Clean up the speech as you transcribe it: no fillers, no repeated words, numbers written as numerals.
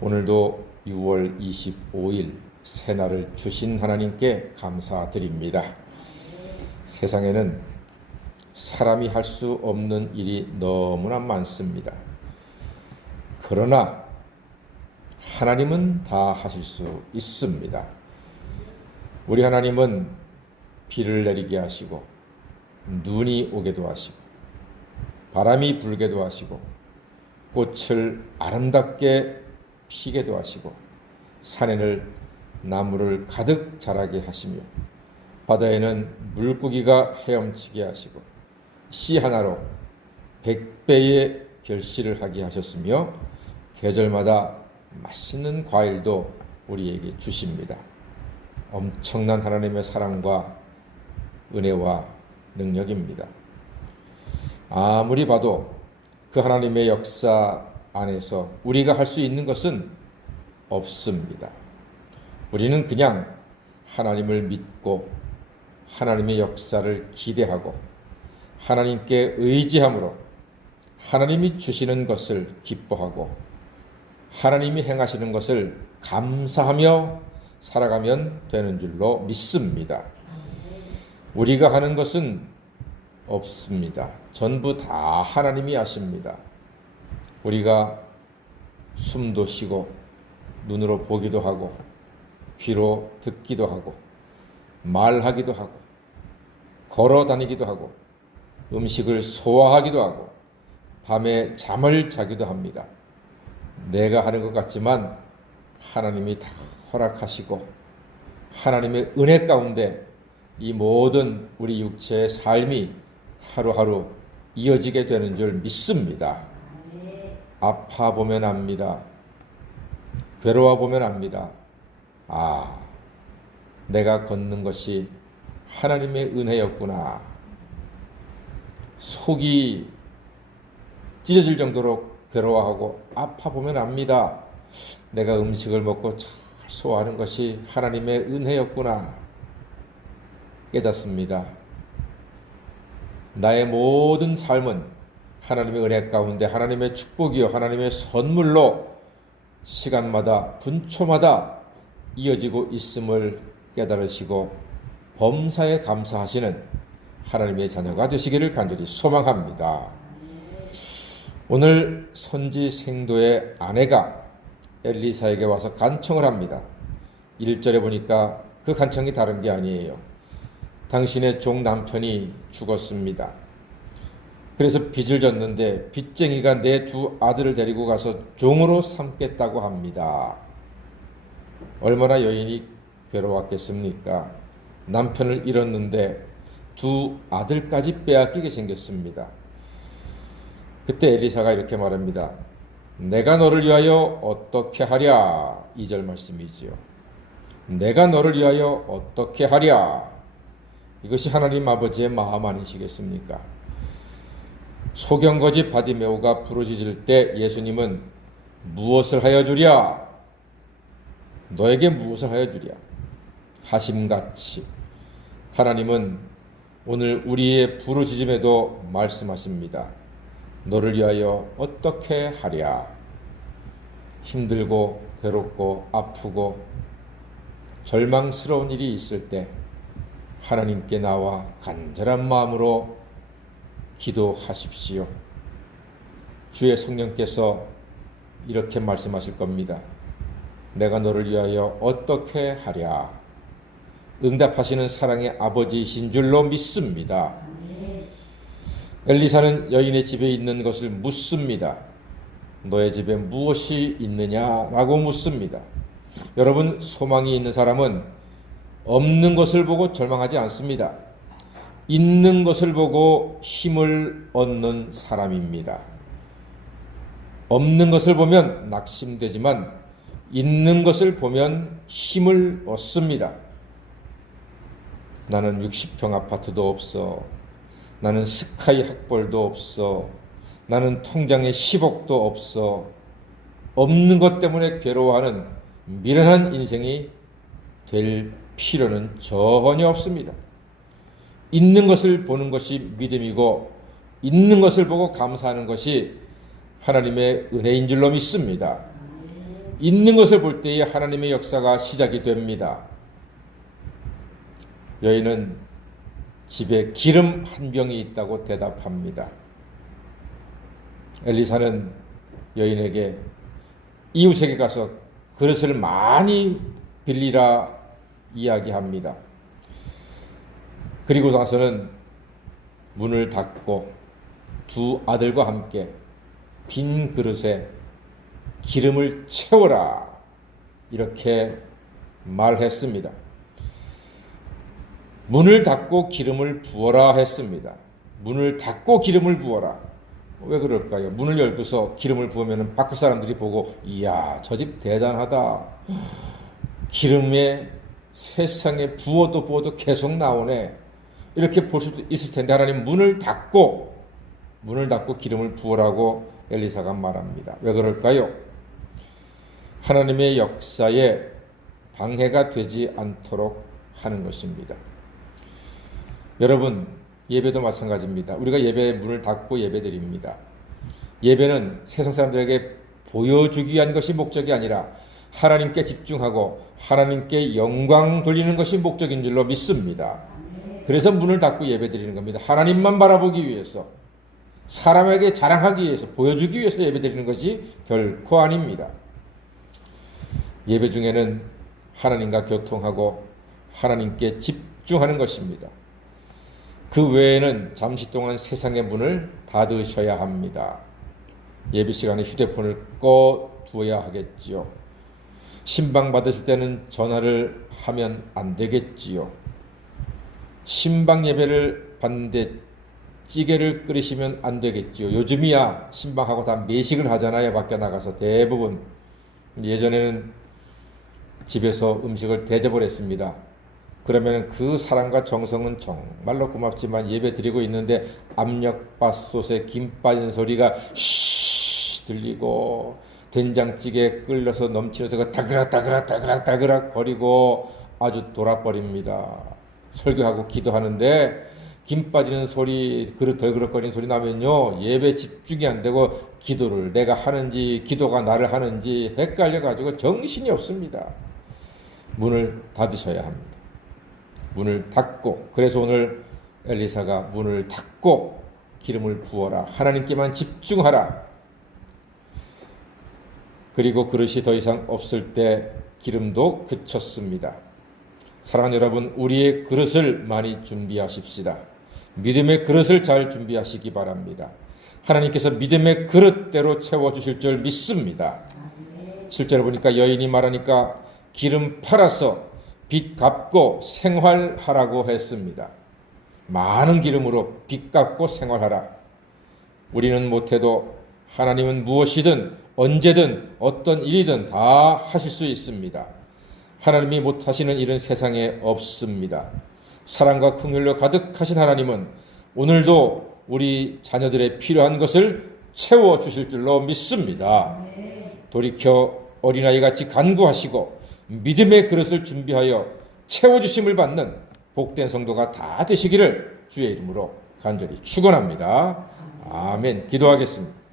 오늘도 6월 25일 새날을 주신 하나님께 감사드립니다. 세상에는 사람이 할 수 없는 일이 너무나 많습니다. 그러나 하나님은 다 하실 수 있습니다. 우리 하나님은 비를 내리게 하시고 눈이 오게도 하시고 바람이 불게도 하시고 꽃을 아름답게 피게도 하시고 산에는 나무를 가득 자라게 하시며 바다에는 물고기가 헤엄치게 하시고 씨 하나로 100배의 결실을 하게 하셨으며 계절마다 맛있는 과일도 우리에게 주십니다. 엄청난 하나님의 사랑과 은혜와 능력입니다. 아무리 봐도 그 하나님의 역사 안에서 우리가 할 수 있는 것은 없습니다. 우리는 그냥 하나님을 믿고 하나님의 역사를 기대하고 하나님께 의지함으로 하나님이 주시는 것을 기뻐하고 하나님이 행하시는 것을 감사하며 살아가면 되는 줄로 믿습니다. 우리가 하는 것은 없습니다. 전부 다 하나님이 하십니다. 우리가 숨도 쉬고 눈으로 보기도 하고 귀로 듣기도 하고 말하기도 하고 걸어 다니기도 하고 음식을 소화하기도 하고 밤에 잠을 자기도 합니다. 내가 하는 것 같지만 하나님이 다 허락하시고 하나님의 은혜 가운데 이 모든 우리 육체의 삶이 하루하루 이어지게 되는 줄 믿습니다. 아파 보면 압니다. 괴로워 보면 압니다. 아, 내가 걷는 것이 하나님의 은혜였구나. 속이 찢어질 정도로 괴로워하고 아파 보면 압니다. 내가 음식을 먹고 잘 소화하는 것이 하나님의 은혜였구나. 깨닫습니다. 나의 모든 삶은 하나님의 은혜 가운데 하나님의 축복이요 하나님의 선물로 시간마다 분초마다 이어지고 있음을 깨달으시고 범사에 감사하시는 하나님의 자녀가 되시기를 간절히 소망합니다. 오늘 선지 생도의 아내가 엘리사에게 와서 간청을 합니다. 1절에 보니까 그 간청이 다른 게 아니에요. 당신의 종 남편이 죽었습니다. 그래서 빚을 졌는데 빚쟁이가 내 두 아들을 데리고 가서 종으로 삼겠다고 합니다. 얼마나 여인이 괴로웠겠습니까? 남편을 잃었는데 두 아들까지 빼앗기게 생겼습니다. 그때 엘리사가 이렇게 말합니다. 내가 너를 위하여 어떻게 하랴? 2절 말씀이지요. 내가 너를 위하여 어떻게 하랴? 이것이 하나님 아버지의 마음 아니시겠습니까? 소경거지 바디메오가 부르짖을 때 예수님은 무엇을 하여 주랴? 너에게 무엇을 하여 주랴? 하심같이 하나님은 오늘 우리의 부르짖음에도 말씀하십니다. 너를 위하여 어떻게 하랴? 힘들고 괴롭고 아프고 절망스러운 일이 있을 때 하나님께 나와 간절한 마음으로 기도하십시오. 주의 성령께서 이렇게 말씀하실 겁니다. 내가 너를 위하여 어떻게 하랴? 응답하시는 사랑의 아버지이신 줄로 믿습니다. 엘리사는 여인의 집에 있는 것을 묻습니다. 너의 집에 무엇이 있느냐라고 묻습니다. 여러분, 소망이 있는 사람은 없는 것을 보고 절망하지 않습니다. 있는 것을 보고 힘을 얻는 사람입니다. 없는 것을 보면 낙심되지만 있는 것을 보면 힘을 얻습니다. 나는 60평 아파트도 없어. 나는 스카이 학벌도 없어. 나는 통장에 10억도 없어. 없는 것 때문에 괴로워하는 미련한 인생이 될 필요는 전혀 없습니다. 있는 것을 보는 것이 믿음이고 있는 것을 보고 감사하는 것이 하나님의 은혜인 줄로 믿습니다. 있는 것을 볼 때에 하나님의 역사가 시작이 됩니다. 여인은 집에 기름 한 병이 있다고 대답합니다. 엘리사는 여인에게 이웃에게 가서 그릇을 많이 빌리라 이야기합니다. 그리고 나서는 문을 닫고 두 아들과 함께 빈 그릇에 기름을 채워라 이렇게 말했습니다. 문을 닫고 기름을 부어라 했습니다. 문을 닫고 기름을 부어라. 왜 그럴까요? 문을 열고서 기름을 부으면 밖에 사람들이 보고 이야 저 집 대단하다. 기름에 세상에 부어도 부어도 계속 나오네. 이렇게 볼 수도 있을 텐데 하나님 문을 닫고 기름을 부으라고 엘리사가 말합니다. 왜 그럴까요? 하나님의 역사에 방해가 되지 않도록 하는 것입니다. 여러분, 예배도 마찬가지입니다. 우리가 예배의 문을 닫고 예배드립니다. 예배는 세상 사람들에게 보여주기 위한 것이 목적이 아니라 하나님께 집중하고 하나님께 영광 돌리는 것이 목적인 줄로 믿습니다. 그래서 문을 닫고 예배드리는 겁니다. 하나님만 바라보기 위해서, 사람에게 자랑하기 위해서, 보여주기 위해서 예배드리는 것이 결코 아닙니다. 예배 중에는 하나님과 교통하고 하나님께 집중하는 것입니다. 그 외에는 잠시 동안 세상의 문을 닫으셔야 합니다. 예배 시간에 휴대폰을 꺼두어야 하겠지요. 신방 받으실 때는 전화를 하면 안 되겠지요. 신방 예배를 받는데 찌개를 끓이시면 안 되겠지요. 요즘이야 신방하고 다 매식을 하잖아요. 밖에 나가서 대부분. 예전에는 집에서 음식을 대접을 했습니다. 그러면 그 사랑과 정성은 정말로 고맙지만 예배 드리고 있는데 압력밥솥에 김 빠진 소리가 쉬 들리고 된장찌개 끓여서 넘치는 소리가 다그락 거리고 아주 돌아버립니다. 설교하고 기도하는데 김 빠지는 소리, 그릇 덜그럭거리는 소리 나면요 예배 집중이 안 되고 기도를 내가 하는지 기도가 나를 하는지 헷갈려가지고 정신이 없습니다. 문을 닫으셔야 합니다. 문을 닫고, 그래서 오늘 엘리사가 문을 닫고 기름을 부어라. 하나님께만 집중하라. 그리고 그릇이 더 이상 없을 때 기름도 그쳤습니다. 사랑하는 여러분, 우리의 그릇을 많이 준비하십시다. 믿음의 그릇을 잘 준비하시기 바랍니다. 하나님께서 믿음의 그릇대로 채워주실 줄 믿습니다. 실제로 보니까 여인이 말하니까 기름 팔아서 빚 갚고 생활하라고 했습니다. 많은 기름으로 빚 갚고 생활하라. 우리는 못해도 하나님은 무엇이든 언제든 어떤 일이든 다 하실 수 있습니다. 하나님이 못하시는 일은 세상에 없습니다. 사랑과 긍휼로 가득하신 하나님은 오늘도 우리 자녀들의 필요한 것을 채워주실 줄로 믿습니다. 돌이켜 어린아이같이 간구하시고 믿음의 그릇을 준비하여 채워주심을 받는 복된 성도가 다 되시기를 주의 이름으로 간절히 축원합니다. 아멘. 기도하겠습니다.